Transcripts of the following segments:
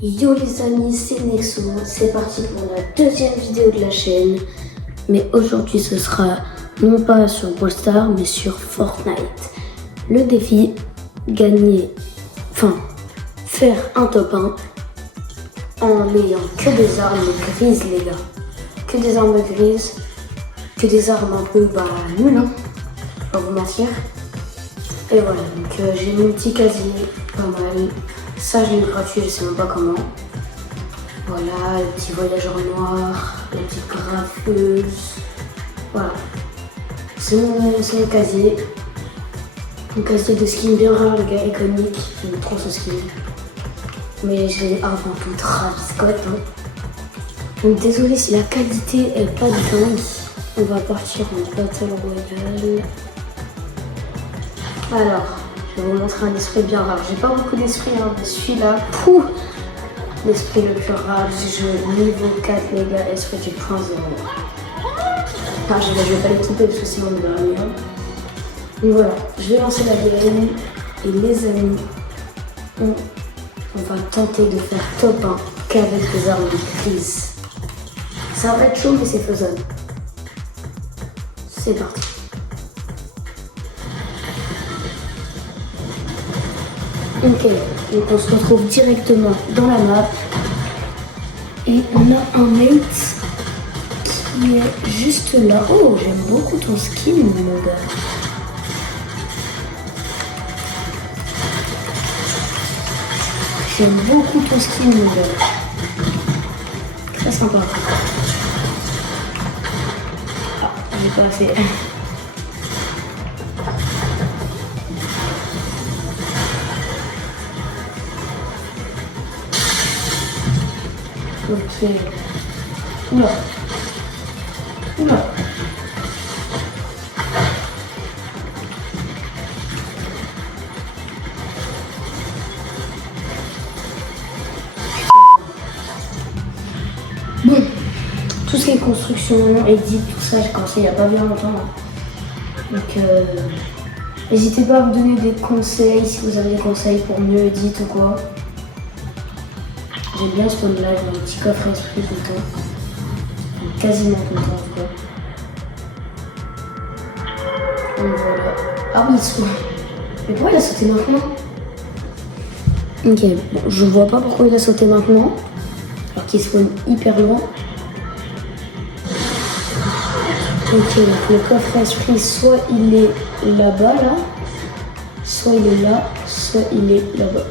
Yo les amis, c'est Nexo, c'est parti pour la deuxième vidéo de la chaîne. Mais aujourd'hui ce sera non pas sur Brawl Stars mais sur Fortnite. Le défi, faire un top 1 en n'ayant que des armes grises les gars. Que des armes grises, que des armes un peu nulles, hein, pas vous mentir. Et voilà, donc j'ai mon petit casier, pas mal. Ça, je l'ai gratuit, je sais même pas comment. Voilà, le petit voyageur noir, la petite graffeuse. Voilà. C'est mon casier. Mon casier de skin bien rare, le gars iconique. J'aime trop ce skin. Mais je l'ai avant tout Travis Scott. Hein. Donc désolé si la qualité est pas dingue. On va partir en Battle Royale. Alors. Je vais vous montrer un esprit bien rare. J'ai pas beaucoup d'esprit, hein, mais celui-là, l'esprit le plus rare du jeu, niveau 4 les gars, esprit du point 0. Enfin, je vais pas l'équiper parce que sinon on verra mieux. Donc voilà, je vais lancer la VM et les amis, on va tenter de faire top 1 qu'avec des armes de crise. Ça va être chaud mais c'est faisable. C'est parti. Ok, donc on se retrouve directement dans la map et on a un mate qui est juste là. Oh, j'aime beaucoup ton skin mon gars. J'aime beaucoup ton skin mon gars. Très sympa. Ah, j'ai pas fait. Ok. Oula. Oula. Bon. Tout ce qui est construction, edit, tout ça, j'ai commencé il n'y a pas bien longtemps. Donc, n'hésitez pas à me donner des conseils si vous avez des conseils pour mieux edit ou quoi. J'aime bien ce point-là, j'ai un petit coffre esprit tout le temps. Quasiment tout le temps en tout cas. Donc voilà. Ah oui, il se... Mais pourquoi il a sauté maintenant? Ok, bon, je vois pas pourquoi il a sauté maintenant. Alors qu'il spawn hyper loin. Ok, donc le coffre esprit, soit il est là-bas, là. Soit il est là, soit il est là-bas.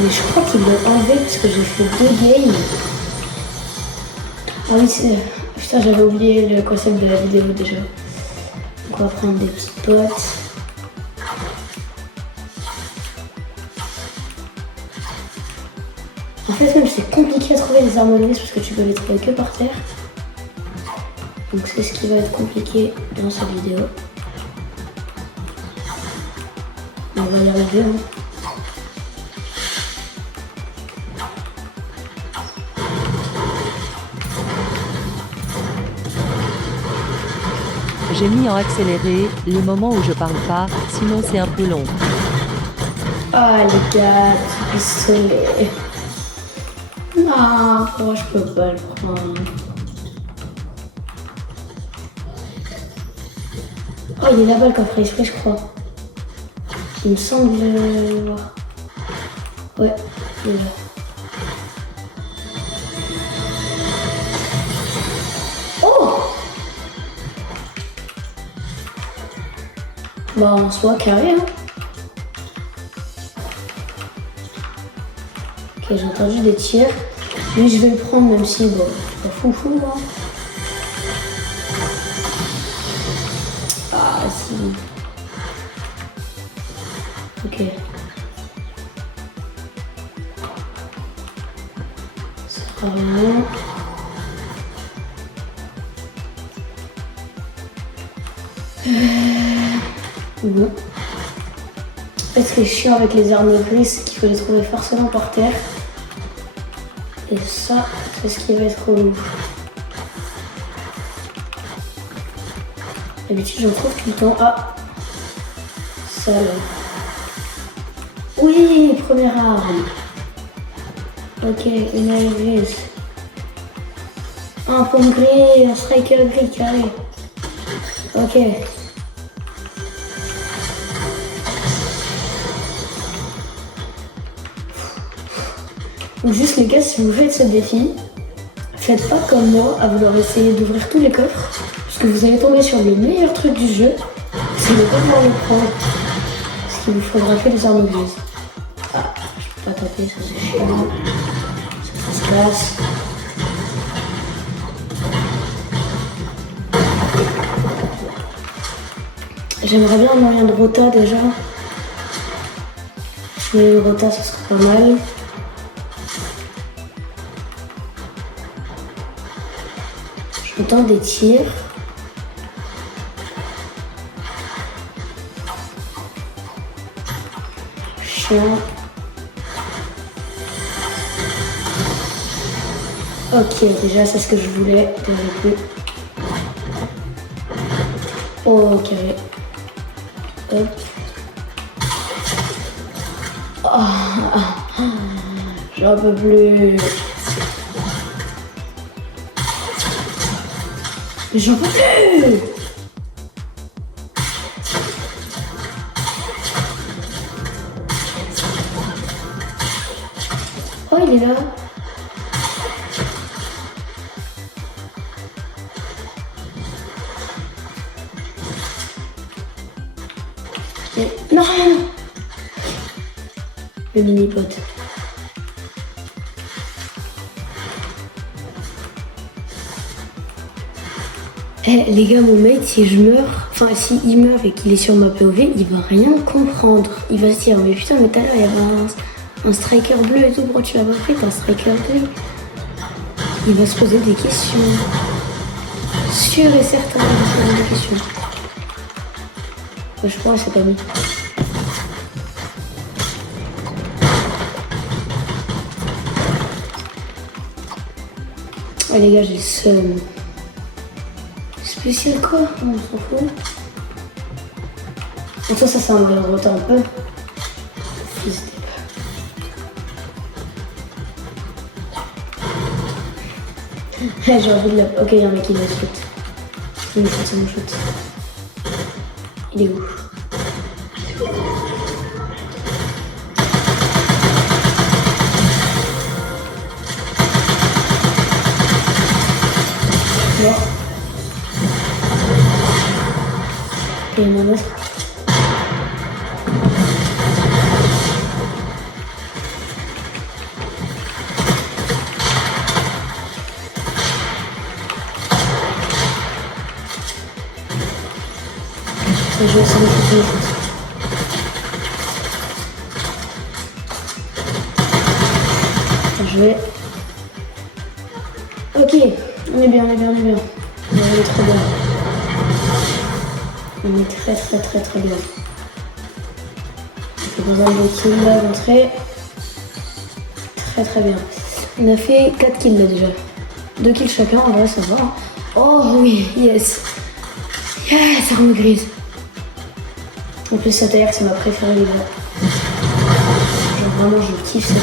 Mais je crois qu'il l'a enlevé parce que j'ai fait 2 games. Ah oui, c'est... Putain, j'avais oublié le concept de la vidéo déjà. Donc on va prendre des petites potes. En fait, même c'est compliqué à trouver les armes grises parce que tu peux les trouver que par terre. Donc c'est ce qui va être compliqué dans cette vidéo. Mais on va y arriver, hein. J'ai mis en accéléré les moments où je parle pas, sinon c'est un peu long. Ah les gars, ce pistolet. Non, pourquoi je peux pas le prendre? Oh, il est là-bas le coffre esprit, je crois. Il me semble voir. Ouais, il est là. Bah en soi carré hein. Ok, j'ai entendu des tirs. Lui je vais le prendre même si bon, pas foufou hein. Ah si. Ok. Ça sera rien. Bon. En fait, ce qui est chiant avec les armes grises, c'est qu'il faut les trouver forcément par terre. Et ça, c'est ce qui va être relou. D'habitude, j'en trouve tout le temps. Ah, ça là. Oui, première arme. Ok, une aérise. Un pomme gris, un striker gris carré. Ok. Donc juste les gars, si vous faites ce défi, faites pas comme moi à vouloir essayer d'ouvrir tous les coffres, parce que vous allez tomber sur les meilleurs trucs du jeu, vous allez pas pouvoir les prendre, parce qu'il vous faudra que des armes grises. Ah, je peux pas taper, ça c'est chiant. Ça se casse. J'aimerais bien un moyen de rota déjà. Mais le rota, ça serait pas mal. J'entends des tirs. Chien. Ok, déjà c'est ce que je voulais. Plus. Oh, carré. Hop. Oh, j'en peux plus. Mais j'en peux plus. Oh, il est là. Et... Non. Le mini-pote. Eh les gars, mon mec, si je meurs, enfin si il meurt et qu'il est sur ma POV, il va rien comprendre. Il va se dire, mais putain, mais tout à l'heure il y avait un striker bleu et tout, pourquoi tu l'as pas pris, t'as un striker gris? Il va se poser des questions. Sûr et certain, il va se poser des questions. Je crois que c'est pas mis. Ah les gars, j'ai le seum. Spécial quoi? On s'en fout. Et ça c'est un moyen de roter un peu. J'ai envie de la... Ok, il y a un mec qui me shoot. Il me shoot, ça me shoot. Il est où? Mort. Et il y en a un autre. Ça joue, ça me fout. Je vais... Ok, on est bien, on est bien, on est bien. On est trop bien. On est très bien. On fait dans un bon kill là d'entrée. Très bien. On a fait 4 kills là déjà. 2 kills chacun, en vrai ça va. Oh oui, yes. Yes, arme grise. En plus cette AR c'est ma préférée les gars. Genre vraiment je kiffe cette AR.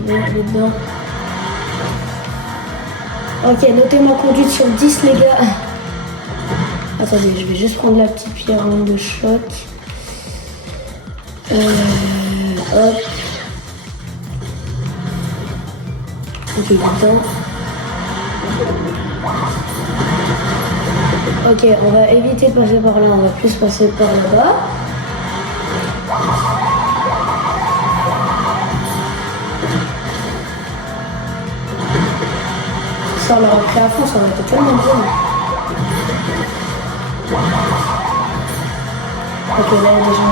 Je vais aller dedans. Ok, notez ma conduite sur 10 les gars. Attendez, je vais juste prendre la petite pierre de choc. Hop. Ok, dedans. Ok, on va éviter de passer par là, on va plus passer par là-bas. Ça, on l'aurait pris à fond, ça aurait été tellement bien. Ok, là, il y a des gens.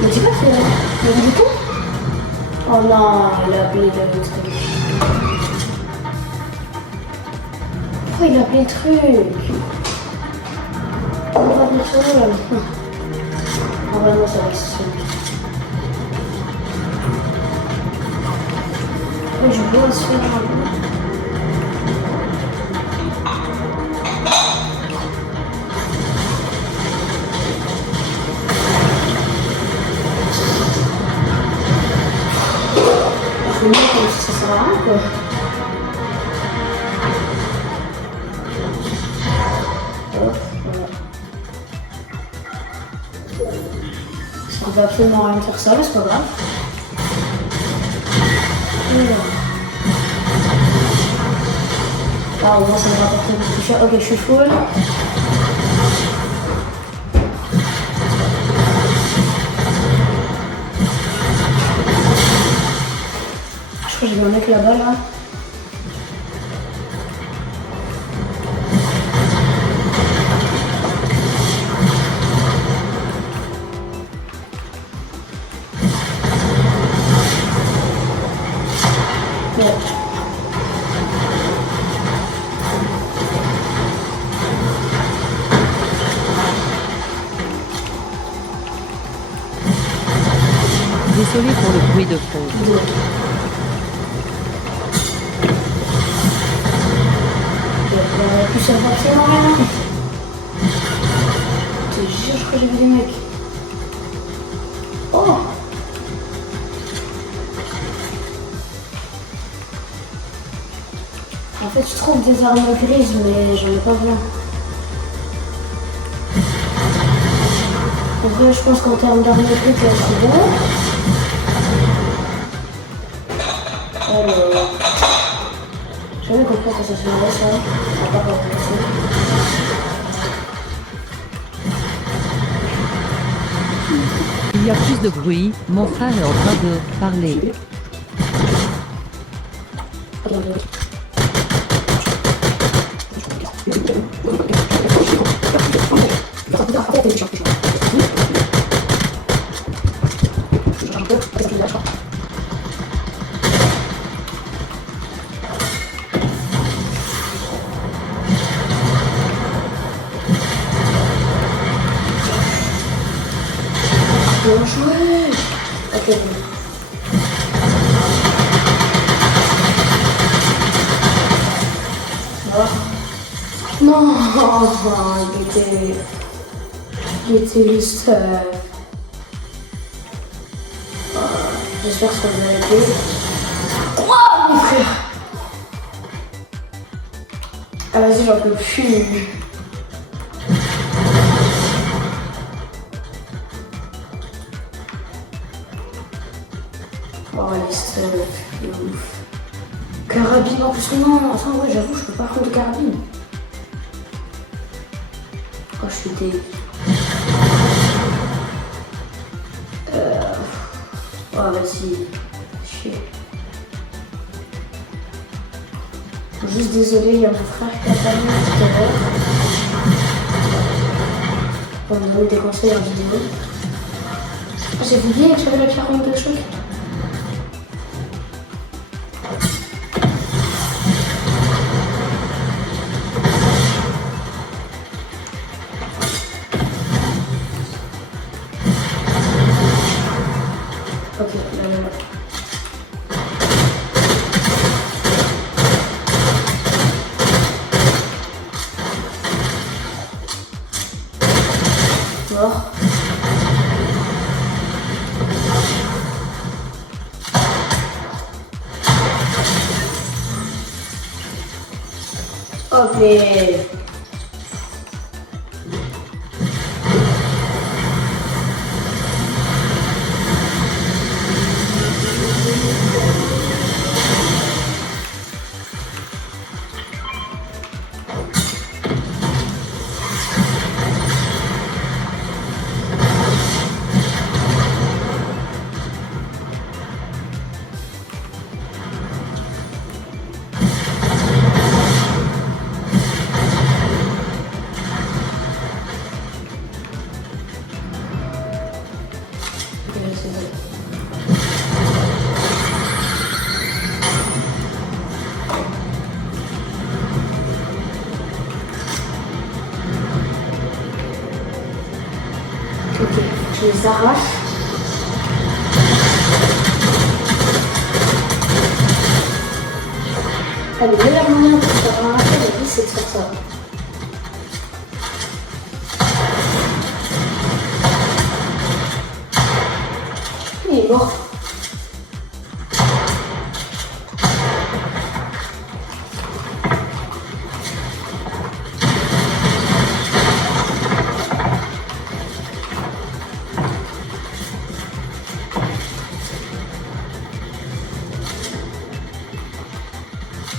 Mais tu vois, il y a du coup. Oh non, il a appelé de l'autre. Pourquoi il a pris le truc? On va venir sur nous là maintenant. En vrai, non, ça va, c'est sûr. Oui, je vois se faire un peu. C'est mieux comme si ça sert à rien, quoi. On va absolument rien faire ça, mais c'est pas grave. Ah, au moins ça me rapporte beaucoup plus cher. Ok, je suis full. Je crois que j'ai vu un mec là-bas, là. Désolé pour le bruit de fond. Plus ça va absolument rien. Je te jure, je crois que j'ai vu des mecs. Oh! En fait, je trouve des armes grises, mais j'en ai pas besoin. En vrai, je pense qu'en termes d'armes grises, c'est bon. Alors... J'ai jamais compris que ça servait ça. À part pour ça. Il y a plus de bruit, mon frère est en train de parler. Bien joué. Ok, bon. Non, il était juste... j'espère que ça va aller. Wow, mon frère. Ah vas-y, j'en peux plus. Oh, les stuff, de ouf. Carabine en plus, non, enfin, ouais, j'avoue, je peux pas prendre de carabine. Oh, je suis dégueu. Oh, vas-y. Chier. Juste désolé, il y a mon frère qui a pas mis tout à l'heure. Pour me donner des conseils en vidéo. J'ai oublié que j'avais la pierre de choc. Ok, là, là, là. Mort. Ok. s'arrachent. Le meilleur moyen pour faire arracher la vis, c'est de faire ça. Il est mort.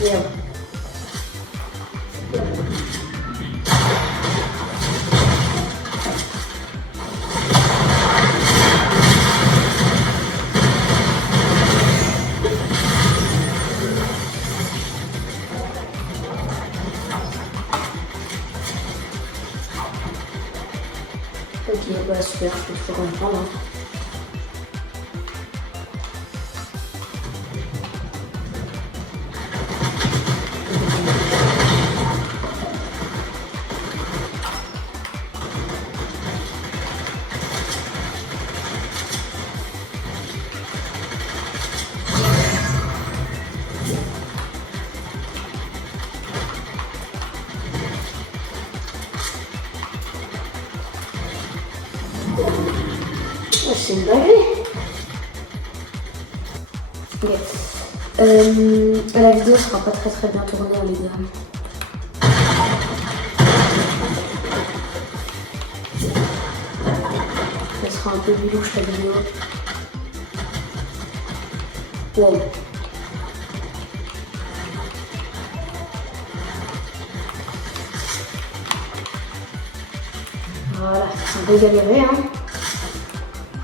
Merde. Ok, bah super, je peux toujours comprendre. C'est une dinguerie. Ok. La vidéo sera pas très bien tournée, les gars. Elle sera un peu bilouche la vidéo. Wow. Voilà, c'est un peu galéré, hein.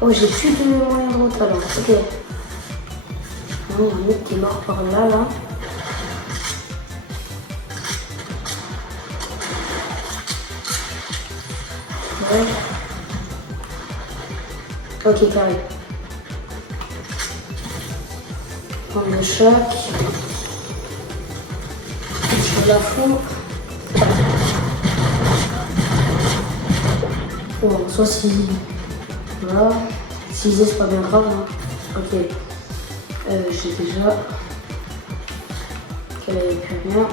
Oh, j'ai plus de moyen de rentrer là. Ok. Il y a un mec qui est mort par là, là. Ouais. Ok, carré. Prendre le choc. Je la fous. Bon, soit si... Voilà. Si c'est pas bien grave. Hein. Ok. J'ai déjà qu'elle avait plus rien.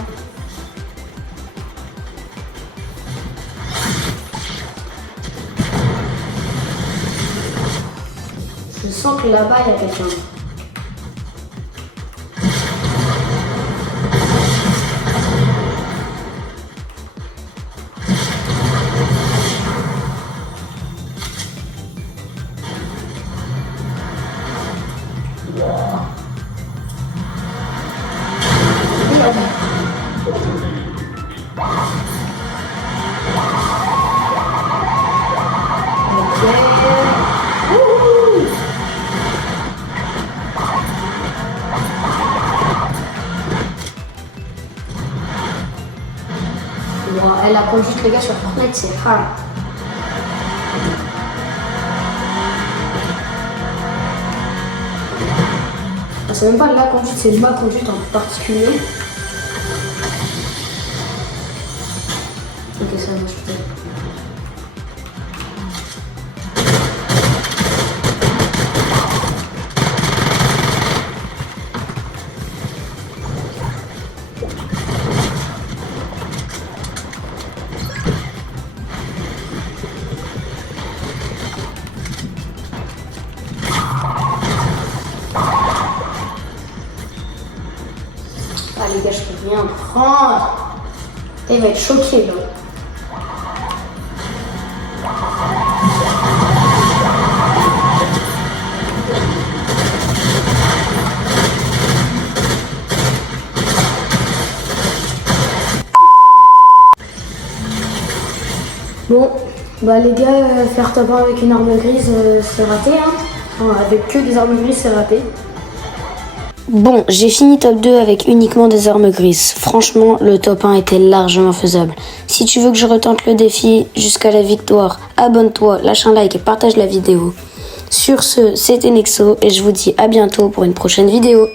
Je sens que là-bas il y a quelqu'un. Elle a conduite les gars sur Fortnite, c'est hard. C'est même pas la conduite, c'est ma conduite en particulier. Ok, ça marche peut-être. Ah les gars, je peux rien prendre. Il va être choqué là. Bon, bah les gars, faire top 1 avec une arme grise, c'est raté. Hein. Enfin, avec que des armes grises, c'est raté. Bon, j'ai fini top 2 avec uniquement des armes grises. Franchement, le top 1 était largement faisable. Si tu veux que je retente le défi jusqu'à la victoire, abonne-toi, lâche un like et partage la vidéo. Sur ce, c'était Nexo et je vous dis à bientôt pour une prochaine vidéo.